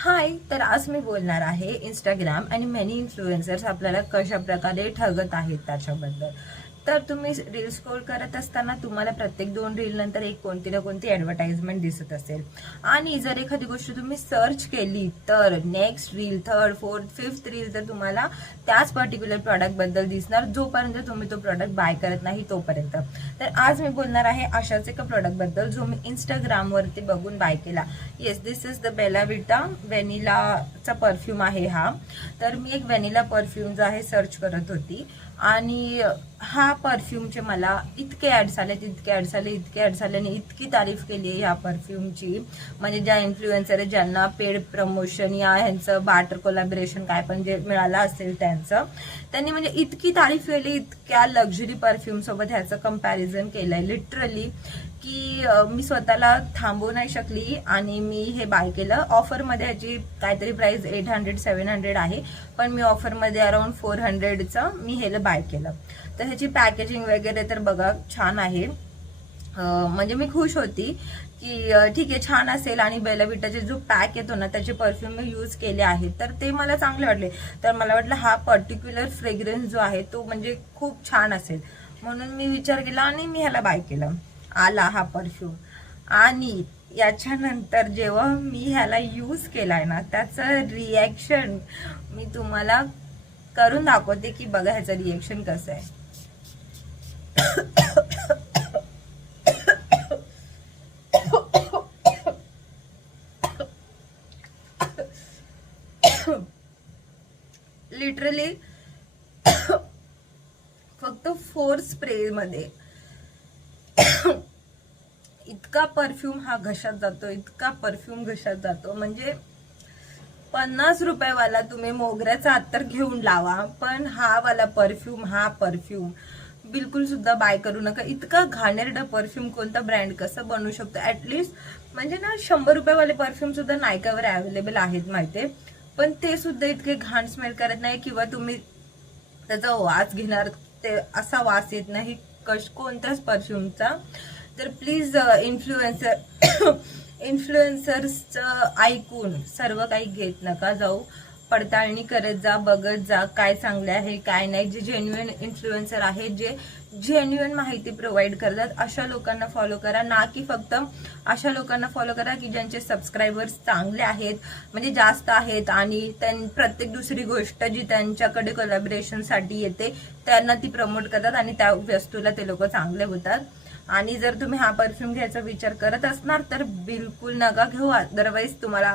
हाय, तर आज मी बोलणार आहे इंस्टाग्राम आणि मॅनी इन्फ्लुएन्सर्स आपल्याला कशा प्रकारे ठगत आहेत त्याच्याबद्दल. तर तुम्ही रील स्क्रोल करत असताना तुम्हाला प्रत्येक 2 रील नंतर एक कोणती ना कोणती ॲडव्हर्टाइजमेंट दिसत असेल आणि जर एखादी गोष्ट तुम्ही सर्च केली तर next reel, third, fourth, fifth reel तर तुम्हाला त्याच पर्टिक्युलर प्रॉडक्टबद्दल दिसणार जोपर्यंत तुम्ही तो प्रॉडक्ट बाय करत नाही तोपर्यंत. तर आज मी बोलणार आहे अशाच एका प्रॉडक्टबद्दल जो मी इंस्टाग्रामवरती बघून बाय केला. Yes, this is the Bella Vita व्हॅनिलाचा परफ्यूम आहे हा. तर मी एक व्हॅनिला परफ्यूम जो आहे सर्च करत होती आणि हा परफ्यूमचे मला इतके ॲड्स आले, इतके ॲड्स आले आणि इतकी तारीफ केली आहे ह्या परफ्यूमची. म्हणजे ज्या इन्फ्लुएन्सर आहे ज्यांना पेड प्रमोशन या ह्यांचं बार्टर कोलॅबोरेशन काय पण जे मिळालं असेल त्यांनी म्हणजे इतकी तारीफ केली, इतक्या लक्झरी परफ्यूम सोबत ह्याचं कंपॅरिझन केलंय लिटरली की मी स्वतःला थांबवू नाही शकली आणि मी हे बाय केलं. ऑफरमध्ये ह्याची काहीतरी प्राइस 800-700 आहे, पण मी ऑफरमध्ये अराउंड 400चं मी हे बाय केलं. तर ह्याची पॅकेजिंग वगैरे तर बघा छान आहे. म्हणजे मी खुश होती की ठीक आहे छान असेल. आणि बेला विटाचे जो पॅक येतो ना त्याचे परफ्यूम मी यूज केले आहेत तर ते मला चांगले वाटले. तर मला वाटलं हा पर्टिक्युलर फ्रेग्रन्स जो आहे तो म्हणजे खूप छान असेल म्हणून मी विचार केला आणि मी ह्याला बाय केलं. आला हा परफ्यूम आणि याच्यानंतर जेव्हा मी ह्याला यूज केलाय ना त्याचं रिॲक्शन मी तुम्हाला करून दाखवते की बघा ह्याचं रिॲक्शन कसं आहे. लिटरली फक्त 4 स्प्रे मध्ये इतका परफ्यूम हा घशात जातो, इतका परफ्यूम घशात जातो. म्हणजे 50 रुपयावाला तुम्ही मोगऱ्याचा अत्तर घेऊन लावा, पण हा परफ्यूम बिलकुल सुद्धा बाय करू नका. इतका घाणेरडा परफ्यूम कोणता ब्रँड कसं बनवू शकतो. ऍटलिस्ट म्हणजे ना 100 रुपयावाले परफ्यूम सुद्धा नायकावर अवेलेबल आहेत माहितीये, पण ते सुद्धा इतके घाण स्मेल करत नाही किंवा तुम्ही त्याचा वास घेणार ते असा वास येत नाही कोणत्याच परफ्यूमचा. तर प्लीज इन्फ्लुएन्सर्सचं ऐकून सर्व काही घेत नका जाऊ. पडताळणी करत जा, बघत जा काय चांगले आहे काय नाही. जे जेन्युइन इन्फ्लुएन्सर आहेत, जे जेन्युइन माहिती प्रोव्हाइड करतात अशा लोकांना फॉलो करा, ना की फक्त अशा लोकांना फॉलो करा की ज्यांचे सबस्क्रायबर्स चांगले आहेत, म्हणजे जास्त आहेत आणि प्रत्येक दुसरी गोष्ट जी त्यांच्याकडे कोलॅबोरेशनसाठी येते त्यांना ती प्रमोट करतात आणि त्या वस्तूला ते लोक चांगले होतात. आणि जर तुम्ही हा परफ्यूम घ्यायचा विचार करत असणार तर बिलकुल नका घेऊ, अदरवाईज तुम्हाला